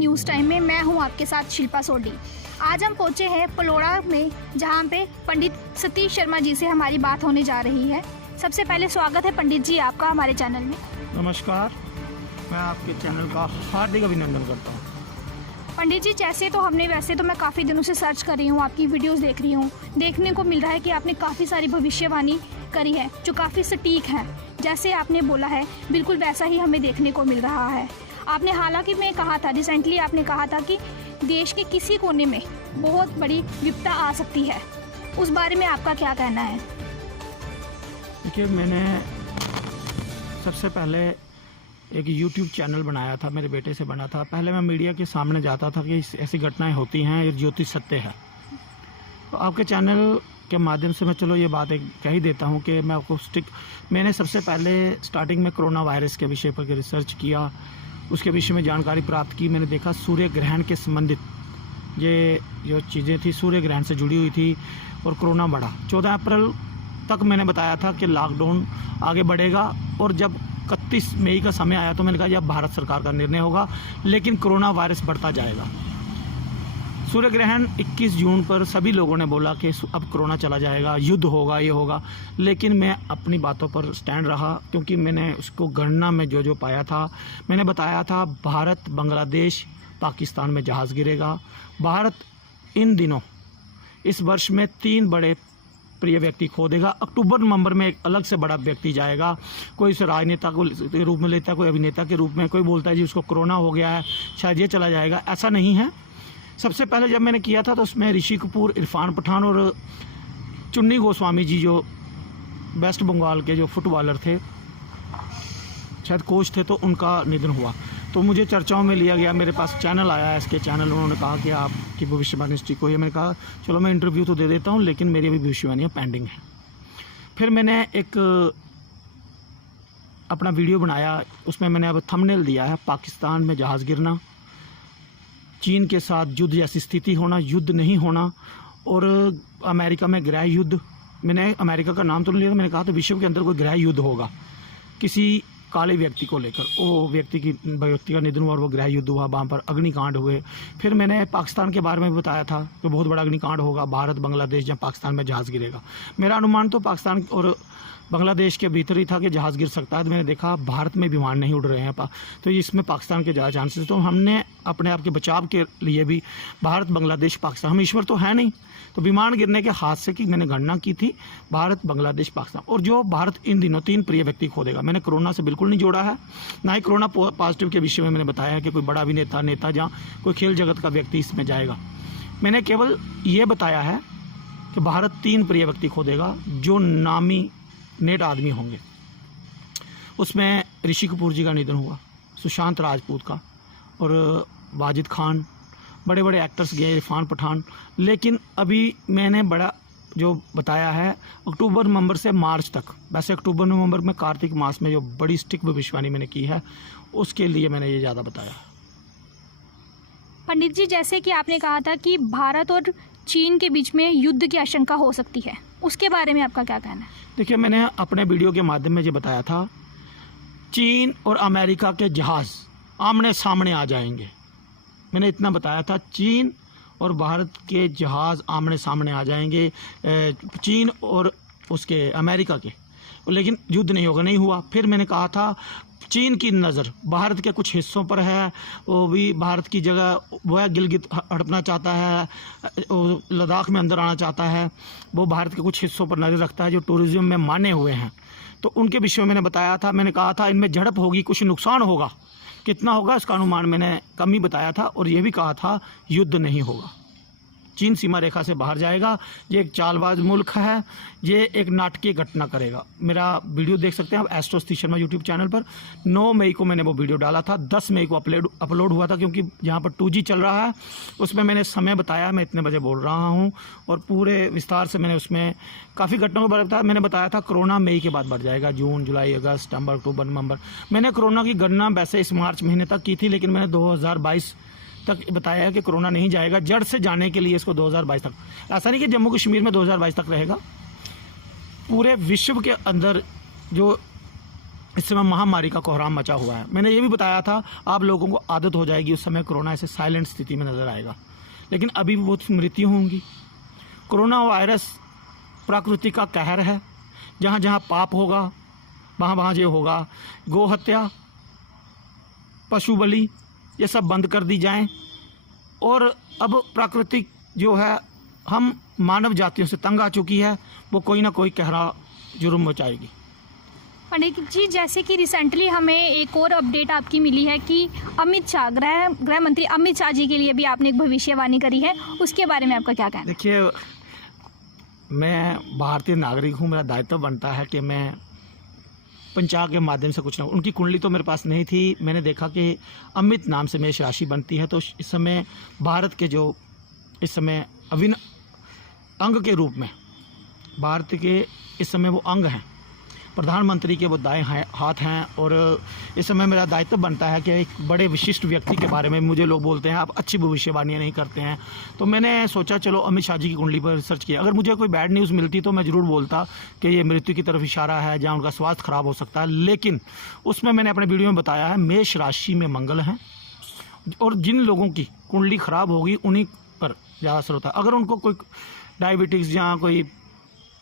News time में। मैं हूं आपके साथ शिल्पा सोडी। आज हम पहुंचे हैं पलोड़ा में, जहां पे पंडित सतीश शर्मा जी से हमारी बात होने जा रही है। सबसे पहले स्वागत है पंडित जी आपका हमारे चैनल में। नमस्कार, मैं आपके चैनल का हार्दिक अभिनंदन करता हूँ। पंडित जी, वैसे तो मैं काफ़ी दिनों से सर्च कर रही हूँ, आपकी वीडियोस देख रही हूँ। देखने को मिल रहा है कि आपने काफ़ी सारी भविष्यवाणी करी है जो काफ़ी सटीक है। जैसे आपने बोला है बिल्कुल वैसा ही हमें देखने को मिल रहा है। आपने हालांकि रिसेंटली आपने कहा था कि देश के किसी कोने में बहुत बड़ी विपदा आ सकती है। उस बारे में आपका क्या कहना है? देखिए, मैंने सबसे पहले एक YouTube चैनल बनाया था, मेरे बेटे से बना था। पहले मैं मीडिया के सामने जाता था कि ऐसी घटनाएं होती हैं, ये ज्योतिष सत्य है। तो आपके चैनल के माध्यम से मैं ये बात एक कह ही देता हूं कि मैं आपको मैंने सबसे पहले स्टार्टिंग में कोरोना वायरस के विषय पर रिसर्च किया, उसके विषय में जानकारी प्राप्त की। मैंने देखा सूर्य ग्रहण के संबंधित ये जो चीज़ें थी सूर्य ग्रहण से जुड़ी हुई थी और कोरोना बढ़ा। 14 अप्रैल तक मैंने बताया था कि लॉकडाउन आगे बढ़ेगा, और जब 31 मई का समय आया तो मैंने कहा यह भारत सरकार का निर्णय होगा, लेकिन कोरोना वायरस बढ़ता जाएगा। सूर्य ग्रहण 21 जून पर सभी लोगों ने बोला कि अब कोरोना चला जाएगा, युद्ध होगा, ये होगा, लेकिन मैं अपनी बातों पर स्टैंड रहा, क्योंकि मैंने उसको गणना में जो पाया था, मैंने बताया था भारत, बांग्लादेश, पाकिस्तान में जहाज़ गिरेगा। भारत इन दिनों इस वर्ष में 3 बड़े प्रिय व्यक्ति खो देगा। अक्टूबर नवंबर में एक अलग से बड़ा व्यक्ति जाएगा। कोई उसे राजनेता के रूप में लेता है, कोई अभिनेता के रूप में, कोई बोलता है जी उसको कोरोना हो गया है, शायद ये चला जाएगा। ऐसा नहीं है। सबसे पहले जब मैंने किया था तो उसमें ऋषि कपूर, इरफान पठान और चुन्नी गोस्वामी जी, जो वेस्ट बंगाल के जो फुटबॉलर थे, शायद कोच थे, तो उनका निधन हुआ। तो मुझे चर्चाओं में लिया गया, मेरे पास चैनल आया, इसके चैनल, उन्होंने कहा कि आपकी भविष्यवाणी ठीक हुई है। मैंने कहा चलो मैं इंटरव्यू तो दे देता हूँ, लेकिन मेरी अभी भविष्यवाणियाँ पेंडिंग हैं। फिर मैंने एक अपना वीडियो बनाया, उसमें मैंने अब थंबनेल दिया है पाकिस्तान में जहाज़ गिरना, चीन के साथ युद्ध जैसी स्थिति होना, युद्ध नहीं होना, और अमेरिका में गृह युद्ध। मैंने अमेरिका का नाम तो नहीं लिया, मैंने कहा तो विश्व के अंदर कोई गृह युद्ध होगा किसी काले व्यक्ति को लेकर। वो व्यक्ति का निधन हुआ और वो गृह युद्ध हुआ, वहाँ पर अग्निकांड हुए। फिर मैंने पाकिस्तान के बारे में बताया था कि बहुत बड़ा अग्निकांड होगा, भारत, बांग्लादेश या पाकिस्तान में जहाज़ गिरेगा। मेरा अनुमान तो पाकिस्तान और बांग्लादेश के भीतर ही था कि जहाज़ गिर सकता है। तो मैंने देखा भारत में विमान नहीं उड़ रहे हैं, तो इसमें पाकिस्तान के ज़्यादा चांसेस। तो हमने अपने आप के बचाव के लिए भी भारत, बांग्लादेश, पाकिस्तान, हम ईश्वर तो है नहीं, तो विमान गिरने के हादसे की मैंने गणना की थी, भारत, बांग्लादेश, पाकिस्तान। और जो भारत इन दिनों 3 प्रिय व्यक्ति खो देगा। मैंने कोरोना से बिल्कुल नहीं जोड़ा है, ना ही कोरोना पॉजिटिव के विषय में मैंने बताया है कि कोई बड़ा अभिनेता, नेता, जहाँ कोई खेल जगत का व्यक्ति इसमें जाएगा। मैंने केवल ये बताया है कि भारत 3 प्रिय व्यक्ति खो देगा जो नामी नेट आदमी होंगे। उसमें ऋषि कपूर जी का निधन हुआ, सुशांत राजपूत का, और वाजिद खान, बड़े बड़े एक्टर्स गए, इरफान पठान। लेकिन अभी मैंने बड़ा जो बताया है अक्टूबर नवंबर से मार्च तक। वैसे अक्टूबर नवंबर में कार्तिक मास में जो बड़ी स्टिक भविष्यवाणी मैंने की है, उसके लिए मैंने ये ज़्यादा बताया। पंडित जी, जैसे कि आपने कहा था कि भारत और चीन के बीच में युद्ध की आशंका हो सकती है, उसके बारे में आपका क्या कहना है? देखिए, मैंने अपने वीडियो के माध्यम में ये बताया था, चीन और अमेरिका के जहाज़ आमने सामने आ जाएंगे। मैंने इतना बताया था, चीन और भारत के जहाज़ आमने सामने आ जाएंगे, चीन और उसके अमेरिका के, लेकिन युद्ध नहीं होगा, नहीं हुआ। फिर मैंने कहा था चीन की नज़र भारत के कुछ हिस्सों पर है, वो भी भारत की जगह वह गिलगित हड़पना चाहता है, लद्दाख में अंदर आना चाहता है, वो भारत के कुछ हिस्सों पर नज़र रखता है जो टूरिज्म में माने हुए हैं। तो उनके विषय में मैंने बताया था, मैंने कहा था इनमें झड़प होगी, कुछ नुकसान होगा, कितना होगा इसका अनुमान मैंने कम ही बताया था, और ये भी कहा था युद्ध नहीं होगा, चीन सीमा रेखा से बाहर जाएगा, ये एक चालबाज मुल्क है, ये एक नाटकीय घटना करेगा। मेरा वीडियो देख सकते हैं आप astro Satish Sharma YouTube channel पर। 9 मई को मैंने वो वीडियो डाला था, 10 मई को अपलोड हुआ था, क्योंकि यहाँ पर 2G चल रहा है। उसमें मैंने समय बताया, मैं इतने बजे बोल रहा हूँ, और पूरे विस्तार से मैंने उसमें काफ़ी घटनाओं के बारे में बताया। मैंने बताया था कोरोना मई के बाद बढ़ जाएगा, जून, जुलाई, अगस्त, सितंबर, अक्टूबर, नवंबर। मैंने कोरोना की गणना वैसे इस मार्च महीने तक की थी, लेकिन मैंने 2022 तक बताया है कि कोरोना नहीं जाएगा, जड़ से जाने के लिए इसको 2022 तक। ऐसा नहीं कि जम्मू कश्मीर में 2022 तक रहेगा, पूरे विश्व के अंदर जो इस समय महामारी का कोहराम मचा हुआ है। मैंने ये भी बताया था आप लोगों को आदत हो जाएगी, उस समय कोरोना ऐसे साइलेंट स्थिति में नज़र आएगा, लेकिन अभी भी बहुत मृत्यु होंगी। कोरोना वायरस प्रकृति का कहर है, जहाँ जहाँ पाप होगा वहाँ वहाँ ये होगा। गौ हत्या, पशु बलि, ये सब बंद कर दी जाएं। और अब प्राकृतिक जो है हम मानव जातियों से तंग आ चुकी है, वो कोई ना कोई कहरा जुर्म मचाएगी। पंडित जी, जैसे कि रिसेंटली हमें एक और अपडेट आपकी मिली है कि अमित शाह, गृह मंत्री अमित शाह जी के लिए भी आपने एक भविष्यवाणी करी है, उसके बारे में आपका क्या कहना है? देखिए, मैं भारतीय नागरिक हूँ, मेरा दायित्व बनता है कि मैं पंचांग के माध्यम से कुछ ना, उनकी कुंडली तो मेरे पास नहीं थी, मैंने देखा कि अमित नाम से मेष राशि बनती है, तो इस समय भारत के जो इस समय अभिन्न अंग के रूप में भारत के इस समय वो अंग हैं, प्रधानमंत्री के वो दाएं हाथ हैं। और इस समय मेरा दायित्व बनता है कि एक बड़े विशिष्ट व्यक्ति के बारे में मुझे लोग बोलते हैं आप अच्छी भविष्यवाणियाँ नहीं करते हैं, तो मैंने सोचा चलो अमित शाह जी की कुंडली पर रिसर्च किया। अगर मुझे कोई बैड न्यूज़ मिलती तो मैं ज़रूर बोलता कि ये मृत्यु की तरफ इशारा है, जहाँ उनका स्वास्थ्य खराब हो सकता है, लेकिन उसमें मैंने अपने वीडियो में बताया है मेष राशि में मंगल हैं और जिन लोगों की कुंडली खराब होगी उन्हीं पर ज़्यादा असर होता है। अगर उनको कोई डायबिटीज़ या कोई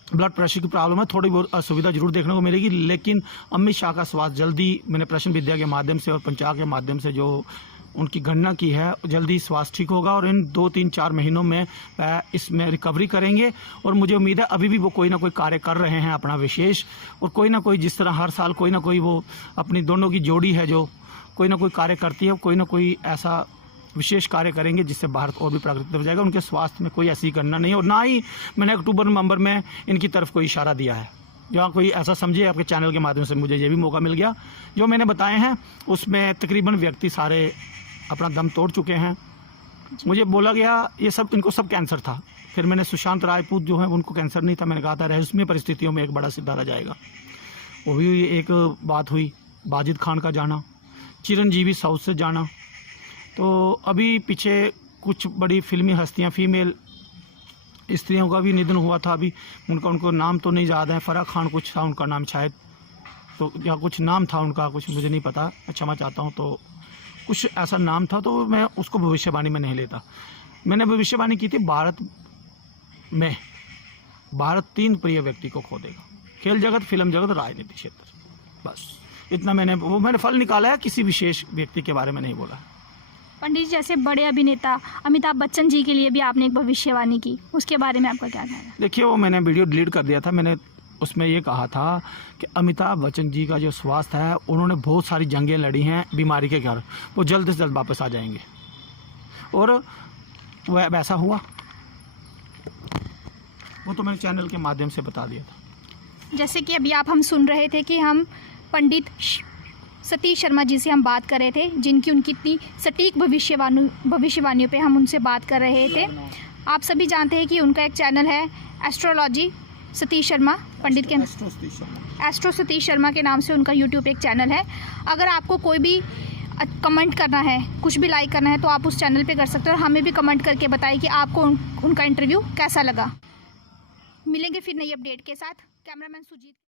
ब्लड प्रेशर की प्रॉब्लम है, थोड़ी बहुत असुविधा जरूर देखने को मिलेगी, लेकिन अमित शाह का स्वास्थ्य जल्दी, मैंने प्रश्न विद्या के माध्यम से और पंचांग के माध्यम से जो उनकी गणना की है, जल्दी स्वास्थ्य ठीक होगा और इन 2-3-4 महीनों में इसमें रिकवरी करेंगे। और मुझे उम्मीद है अभी भी वो कोई ना कोई कार्य कर रहे हैं अपना विशेष, और कोई ना कोई जिस तरह हर साल कोई ना कोई वो अपनी दोनों की जोड़ी है जो कोई ना कोई कार्य करती है, कोई ना कोई ऐसा विशेष कार्य करेंगे जिससे भारत और भी प्राकृतिक हो जाएगा। उनके स्वास्थ्य में कोई ऐसी गणना नहीं है और ना ही मैंने अक्टूबर-नवंबर में इनकी तरफ कोई इशारा दिया है। जहाँ कोई ऐसा समझे, आपके चैनल के माध्यम से मुझे ये भी मौका मिल गया। जो मैंने बताए हैं उसमें तकरीबन व्यक्ति सारे अपना दम तोड़ चुके हैं। मुझे बोला गया ये सब, इनको सब कैंसर था, फिर मैंने सुशांत राजपूत जो है उनको कैंसर नहीं था, मैंने कहा था रहस्यमय परिस्थितियों में एक बड़ा सितारा जाएगा, वो भी एक बात हुई। वाजिद खान का जाना, चिरंजीवी साउथ से जाना, तो अभी पीछे कुछ बड़ी फिल्मी हस्तियां, फीमेल स्त्रियों का भी निधन हुआ था। अभी उनको नाम तो नहीं याद है, फराह खान कुछ था उनका नाम शायद, तो या कुछ नाम था उनका, कुछ मुझे नहीं पता, क्षमा चाहता हूँ, तो कुछ ऐसा नाम था, तो मैं उसको भविष्यवाणी में नहीं लेता। मैंने भविष्यवाणी की थी भारत 3 प्रिय व्यक्ति को खो देगा, खेल जगत, फिल्म जगत, राजनीति क्षेत्र, बस इतना मैंने फल निकाला है, किसी विशेष व्यक्ति के बारे में नहीं बोला। पंडित जी, जैसे बड़े अभिनेता अमिताभ बच्चन जी के लिए भी आपने एक भविष्यवाणी की, उसके बारे में आपका क्या कहना है? देखिए, वो मैंने वीडियो डिलीट कर दिया था। मैंने उसमें ये कहा था कि अमिताभ बच्चन जी का जो स्वास्थ्य है, उन्होंने बहुत सारी जंगें लड़ी हैं बीमारी के कारण, वो जल्द से जल्द वापस आ जाएंगे, और वह वैसा हुआ, वो तो मैंने चैनल के माध्यम से बता दिया था। जैसे कि अभी हम सुन रहे थे कि हम पंडित सतीश शर्मा जी से हम बात कर रहे थे, जिनकी उनकी इतनी सटीक भविष्यवाणियों पे हम उनसे बात कर रहे थे। आप सभी जानते हैं कि उनका एक चैनल है एस्ट्रोलॉजी सतीश शर्मा, पंडित के एस्ट्रो सतीश शर्मा के नाम से उनका यूट्यूब एक चैनल है। अगर आपको कोई भी कमेंट करना है, कुछ भी लाइक करना है, तो आप उस चैनल पे कर सकते हो और हमें भी कमेंट करके बताइए कि आपको उनका इंटरव्यू कैसा लगा। मिलेंगे फिर नई अपडेट के साथ। कैमरामैन सुजीत।